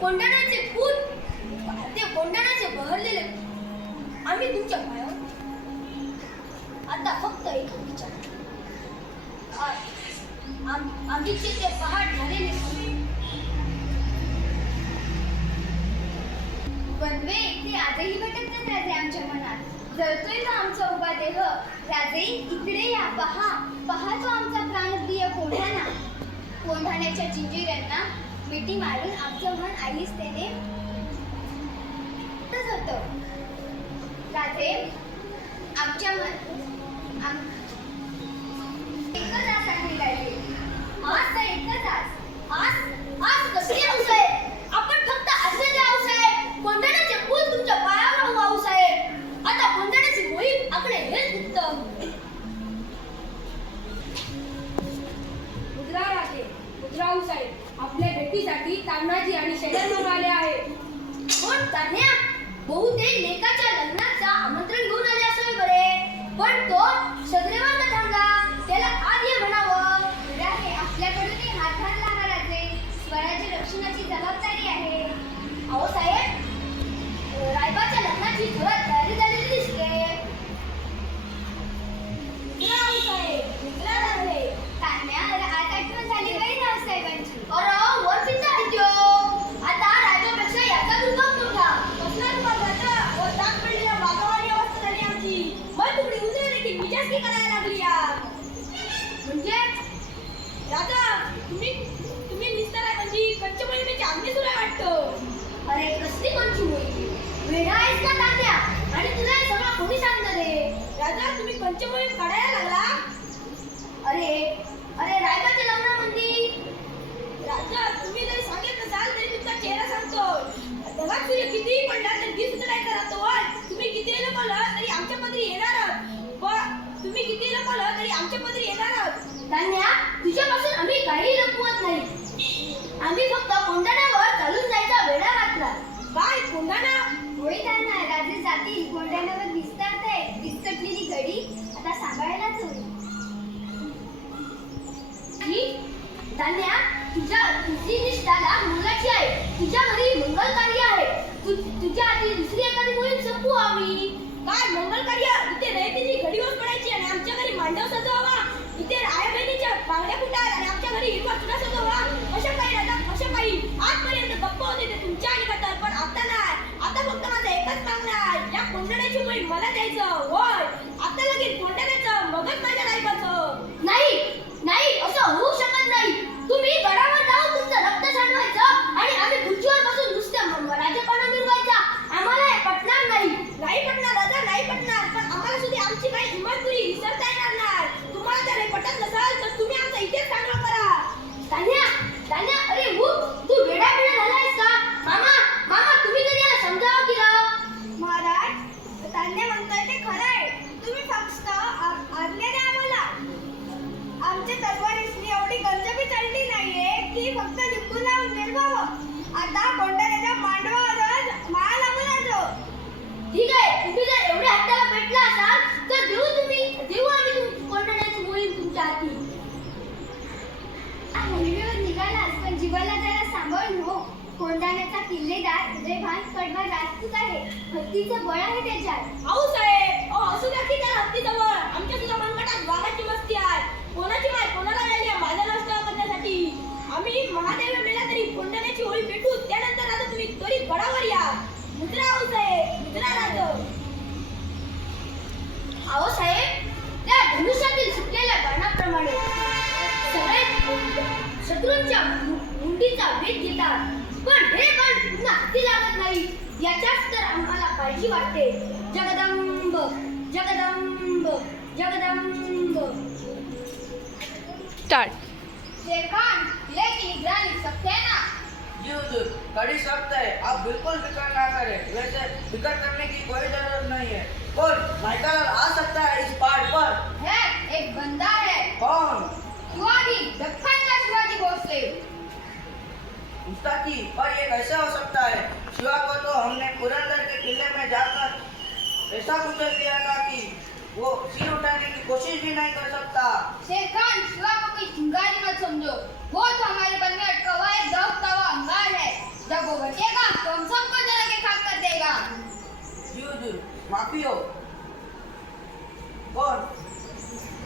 कोंढाण्याचे फूल, ते कोंढाण्याचे बहरलेले आम्ही तुमच्या पायावर. आता फक्त एक विचार, आम्हीचे ते पहाड झालेले वनवे ते आजही भटकतात राजे आमच्या मनात. जळतोय तो आमचा उभा देह. राजे इकडे या, पहा पहा तो आमचा प्राणप्रिय कोंढाणा. कोंढाण्याच्या चिंजिऱ्यांना मिठी मारून आमचं मन आईच त्याने होतं. राजे आमच्या एकच आस आहे राजे. आज तर एकच आस. आज कसली हौस आहे? आपण फक्त असं द्या हौस आहे. कोंढाण्याचे फूल तुमच्या पायावर वाहूस आहे. आता कोंढाण्याची मोहीम आकडे हेच उत्तम. मुद्रा राजे, मुद्राऊ साहेब आपल्या भेटीसाठी तानाजी आणि शेजारी आले आहे. पण तान्या बहुतेक लेकाच्या लग्नाचा आमंत्रण घेऊन आले असावे बरे. पण तो सदरेवर न थांबला. त्याला आत ये म्हणावं. राजे आपल्याकडूनही हातभार लागणार राजे. स्वराज्य रक्षणाची जबाबदारी आहे. अहो साहेब, रायबाच्या लग्नाची जोरात तयारी झालेली दिसते. मुद्राऊ साहेब, मुद्रा राजे. तान्या आज आठवण झाली पाहिजे रावसाहेबांची. अरे वर पिता देतो. आता रायबापेक्षा याचा दुर्गम मोठा. कसला रुपा जाता व दाग पडलेल्या बागावानी अवस्था झाली आमची. मग तुमची उंदरे देखील मिजासकी करायला लागली यार. म्हणजे राजा तुम्ही निस्तार आहे म्हणजे कच्च्या मोहिमेची आम्ही सुद्धा वाटतं. अरे कसली कोणची मोहीम? वेडा आहेस का तात्या? आणि तुला हे सगळं कोणी सांगतं रे? राजा तुम्ही कंच मोहीम काढायला लागला. अरे रायबाच्या लग्नामध्ये राजा तुम्ही जरी सांगत नसाल तरी तुमचा चेहरा सांगतो. ढगात सूर्य कितीही पडला तरी दिस सुद्धा नाही करत तो. तुम्ही कितीही लपवलं तरी आमच्या पदरी येणारच. तुम्ही कितीही लपवलं तरी आमच्या पदरी येणारच. तान्या, तुझ्यापासून आम्ही काही लपवत नाही. आम्ही फक्त कोंढाण्यावर चालून जायचा वेळा घातला. काय कोंढाणा? होय तान्या, राजे जातील कोंढाण्यावर विस्तारते. विस्कटलेली घडी आता सांभाळायलाच हवी. तान्या, तुझी निष्ठाला मुलाची आहे. तुझ्या घरी मंगल कार्य आहे. तुझ्या आधी दुसरी एखादी मोहीम संपू आम्ही. काय मंगल कार्य? इथे रयतेची घडी वर पडायची आणि आमच्या घरी मांडव सजवावा. इथे आया बहिणीच्या बांगड्या फुटाल आणि आमच्या घरी हिरवा चुना सजवावा. अशा काही राजा, अशा काही आजपर्यंत गप्प होते ते तुमच्या आणि कटर. पण आता नाही. आता फक्त माझं एकच मागणं आहे. या कोंढाण्याची मोहीम मला द्यायचं. होय, आता लगेच कोंढाण्याचं मगच माझ्या रायबाचं. नाही, असं होऊ शकत नाही. तुम्ही गडावर जाऊन तुमचं रक्त सांडवायचं आणि आम्ही खुर्चीवर बसून नुसत्या राजेपणा मिरवायचा. आम्हाला हे पटणार नाही. नाही पटणार राजा, नाही पटणार. पण आम्हाला सुद्धा आमची काही इमानपुरी विसरता येणार नाही. तुम्हाला जर हे पटत नसाल तर तुम्ही आमचा इथेच चांगला करा. तान्या, अरे तू वेडा झालायस का? मामा तुम्ही तरी याला समजावं की राव. महाराज, तान्या म्हणताय ते खरं आहे. तुम्ही फक्त आज्ञा द्या आम्हाला. आमच्या तलवारीसनी एवढी गंजबी चढली नाहीये की फक्त लिंबू लावून निर्वावं. आता कोंढाण्याच्या मांडवावर माळा लागू लागलो. ठीक आहे, तुम्ही जर एवढ्या हाताला पेटला असाल तर देऊ आम्ही कोंढाण्याची मोहीम तुमच्या हाती. मोहिमेवर निघालास पण जीवाला जरा सांभाळून हो. कोंढाण्याचा किल्लेदार उदयभान कडवा राजपूत आहे. हत्तीचं बळ आहे त्याच्यात. आऊ साहेब, असू द्या की त्या हत्तीजवळ. आमच्या सुद्धा मनगटात वाघाची मस्ती आहे. कोणाची माय कोणाला राहिली माझा नष्ट करण्यासाठी. आम्ही महादेव मेला तरी कोंढाण्याची होळी पेटू. त्यानंतर आता तुम्ही त्वरित गडावर या. मुद्रा आऊ साहेब, मुद्रा राज. अहो साहेब, त्या धनुष्यातील सुटलेल्या बाणाप्रमाणे सगळे शत्रूंच्या मुंडीचा वेध घेतात. पण हे बाण पुन्हा हाती लागत नाही. याच्याच तर आम्हाला काळजी वाटते. जगदंब जगदंब जगदंब. स्टार्ट. शेरखान, किले की निगरानी सकते हैं ना? जी हुजूर, कड़ी सख्त है. आप बिल्कुल फिक्र ना करें. वैसे फिक्र करने की कोई जरूरत नहीं है. कौन माइकल आ सकता है इस पहाड़ पर? है, एक बंदा है. कौन? शिवाजी, दक्कन का शिवाजी भोसले. गुस्ताखी, पर ये कैसे हो सकता है? शिवा को तो हमने पुरंदर के किले में जाकर ऐसा कुचल दिया था कि वो सिर उठाने की कोशिश भी नहीं कर सकता. शेरखान, शिवा को कोई चिंगारी मत समझो. वो तो हमारे बन में अटका हुआ एक दबता हुआ अंगार है. जब वो बचेगा तो हम सबको जला के खाक कर देगा। जी हुजूर, माफी हो। कौन?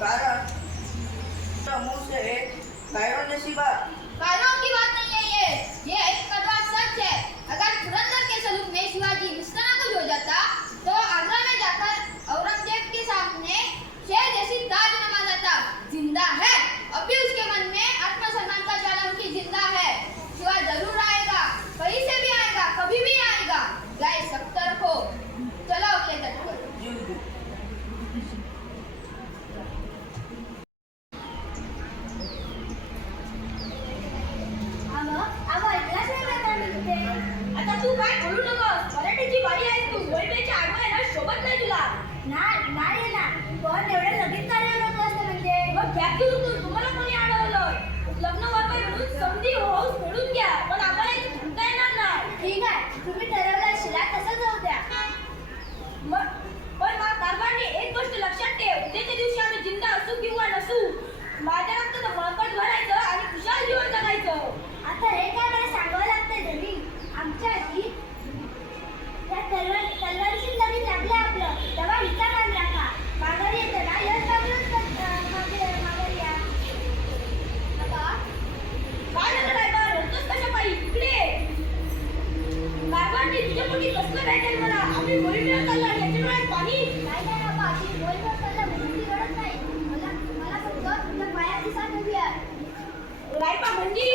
कारण मुंह से कायरों ने सी बात। कायरों की बात नहीं है ये एक कड़वा सच है। अगर पुरंदर के सलूक में शिवाजी निस्तना कुछ हो जाता तो आगरा में जाकर औरंगजेब के सामने शेर जैसी ताज नमा जाता। जिंदा है, अभी उसके मन में आत्मसम्मान का ज्वालामुखी जिंदा है। शिवा जरूर आएगा, कहीं से भी आएगा, कभी भी आएगा। गाय सख्त रखो, चलो अगले तट पर। जी हुजूर। ऐकलाच नाही का आम्ही तिथे? आता तू काय बोलू नकोस. मराठीची बाई आहेस तू. वैभवच्या आडवं ना शोभत नाही तुला. नाही ना, पण एवढं लगीन कार्य नको असतं म्हणजे. मग घ्या की उचलून. तुम्हाला कोणी अडवलं? लग्न वापाय म्हणून संधी हौस फेडून घ्या. पण आम्हाला इथे थांबता येणार नाही. ठीक आहे, तुम्ही ठरवलं असेल तसं जाऊ द्या. पण कारभारने एक गोष्ट लक्षात ठेव. उद्याच्या दिवशी आम्ही जिंदा असू किंवा नसू, माझ्या रक्तात मळकट भरायचं आणि खुशाल जीवन जगायचं. आता हे काय मला सांगावं लागतंय धनी. आमच्या आधी त्या तलवारीशी लगीन लागलं आपलं, तेव्हा हिचा मान राखा. माघारी येताना यश बाजूलाच माघारी या. आता काय झालं ड्रायव्हर? रडतोस कशा पायी? इकडे ये. कारभारने तुझ्या पोटी कसलं भेटेल मला? आम्ही गोळी मिळत चाललो आणि याच्या डोळ्यात पाणी. नाही बाबा, अशी गोळी बसताना भीती घडत नाही. मला फक्त तुमच्या पायात दिसा हवी आहे. रायपा म्हणजे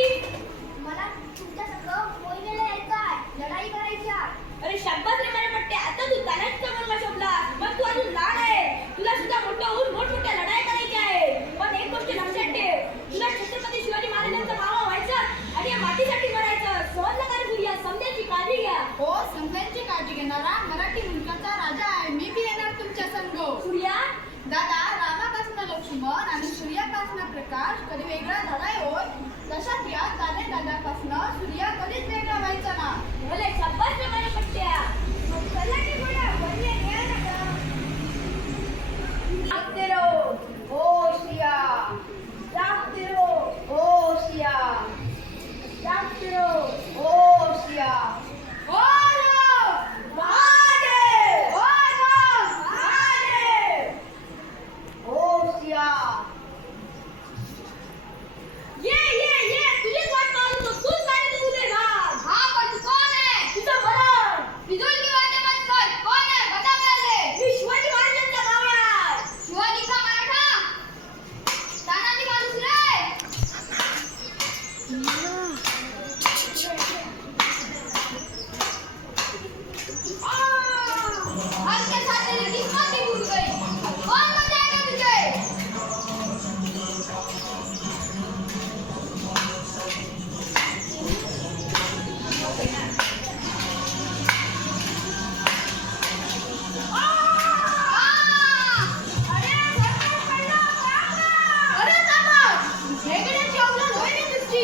मला तुमच्या संग मोहिमेला यायचं आहे, लढाई करायची आहे. अरे शाब्बास रे माझ्या पट्टे. आता तू तानाजीचा मर्म शोधला. मग तू अजून लहान आहे. तुला सुद्धा मोठं होऊन मोठमोठ्या लढाई करायच्या आहे. पण एक गोष्ट लक्षात ठेव, तुला छत्रपती शिवाजी महाराजांचा मामा व्हायचं आणि या मातीसाठी मरायचं. सहज नका गुरिया, समजायची काळजी घ्या. हो, समजायची काळजी घेणारा मराठी मुलकाचा राजा आहे. मी बी येणार तुमच्या संग. सूर्या दादा, रामापासून लक्ष्मण आणि सूर्यापासून प्रकाश कधी वेगळा झालाय होय. तशात या ताने दादापासून सूर्य कधीच वेगळा व्हायचा ना. भले शाब्बास रे माझ्या पट्ट्या. मग चला की पुढं, वरले न्या नका. जागते रहो, ओ शिया, जागते रहो, ओ शिया, जागते रहो. ओ शिया. महादेव! महादेव! ओ शिया. ये तुझीच वाट पाहत होतो. तूच गाडी तू उभे राहा. हाँ, पण तू कोण आहे? तुझा बरं. फिजूल की बातें मत कर. कोण आहे? बता पहले. मी शिवाजी महाराजांचा मावळा आहे. शिवाजी का मराठा? तानाजी माणूस रे. हल्के साथ तेरी किस्मत ही भूल गई. अब कौन बचाएगा तुझे? अरे दादा, वेगळ्याची अवलाद होय रे तुमची.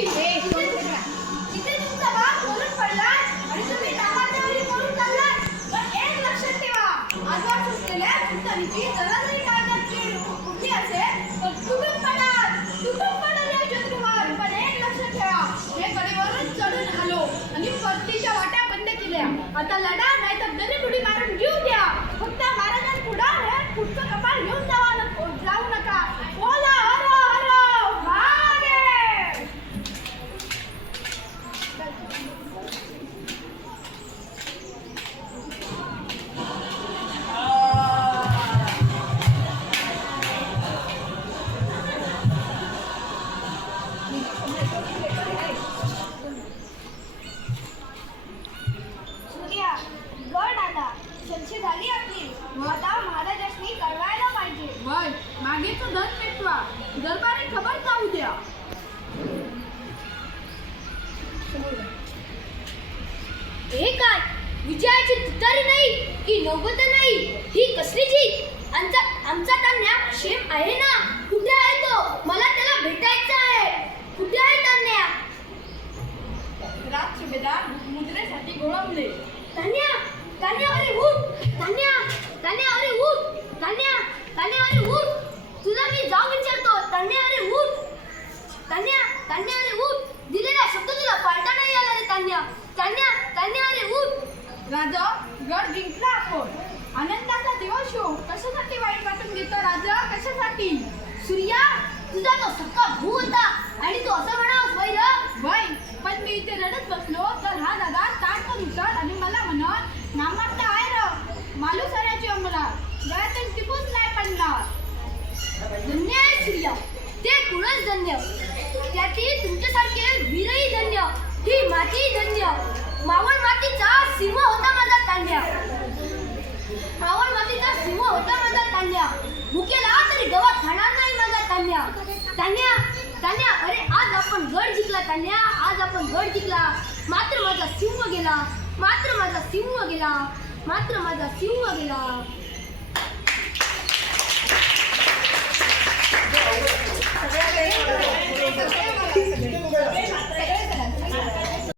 इथे तुमचा बाप बोलून पडला आणि तुम्ही नावाच्या वरी बोलून चाललात. पण एक लक्षात ठेवा, आजवर सुटलेल्या भूतानीची जरा जरी काळजाची कुठली असेल तर तुटून पडाल या चंद्रकुमार. पण एक लक्षात ठेवा, हे कडेवरून चढून आलो आणि परतीच्या वाट्या बंद केल्या. आता लढा नाही तर दरी बुडी मारून जीव द्या. फक्त महाराजांपुढं हे पुढचं कपाळ घेऊन जाऊ नका. बोला हर हर महादेव. सूर्या, गड आला. संशी झाली आपली. आता महाराजांनी कळवायला पाहिजे. वय मागेचं धन पेटवा. दरबारी खबर जाऊ द्या. हे काय विजयाची तुतारी नाही की नौबत नाही, ही कसली जीत? आमचा तान्या शेम आहे ना. कुठे आहे तो? मला त्याला भेटायचं आहे. कुठे आहे तान्या? राज सुभेदार मुद्रेसाठी गोळंबले. तान्या, अरे उठ. तान्या अरे उठ. तान्या अरे उठ. तुला मी जाऊ विचारतो. तान्या अरे उठ. तान्या अरे उठ. दिलेला शब्द तुला पाळता नाही आला रे तान्या. राजा गड जिंकला आपण. आनंदाचा दिवस हो. कशासाठी वाईट वाटून घेतो राजा? कशासाठी? सूर्या, तुझा तो सक्का भाऊ होता आणि तू असं म्हणावं वय पण मी इथे रडत बसलो तर हा दादा ताटकन उठत आणि मला म्हणत, नामात आहे र मालू सराची अंमला गळ्यातून टिपूच नाही पडणार. धन्य आहे सूर्या, ते कुणच धन्य, त्याची तुमच्यासारखे वीरही धन्य, ही माती धन्य. मावळ मातीचा सिंह होता माझा तान्या, मावळ मातीचा सिंह होता माझा तान्या. मुकेला तरी गवत खाणार नाही माझा तान्या. तान्या तान्या, अरे आज आपण गड जिंकला तान्या, आज आपण गड जिंकला. मात्र माझा सिंह गेला, मात्र माझा सिंह गेला, मात्र माझा सिंह गेला.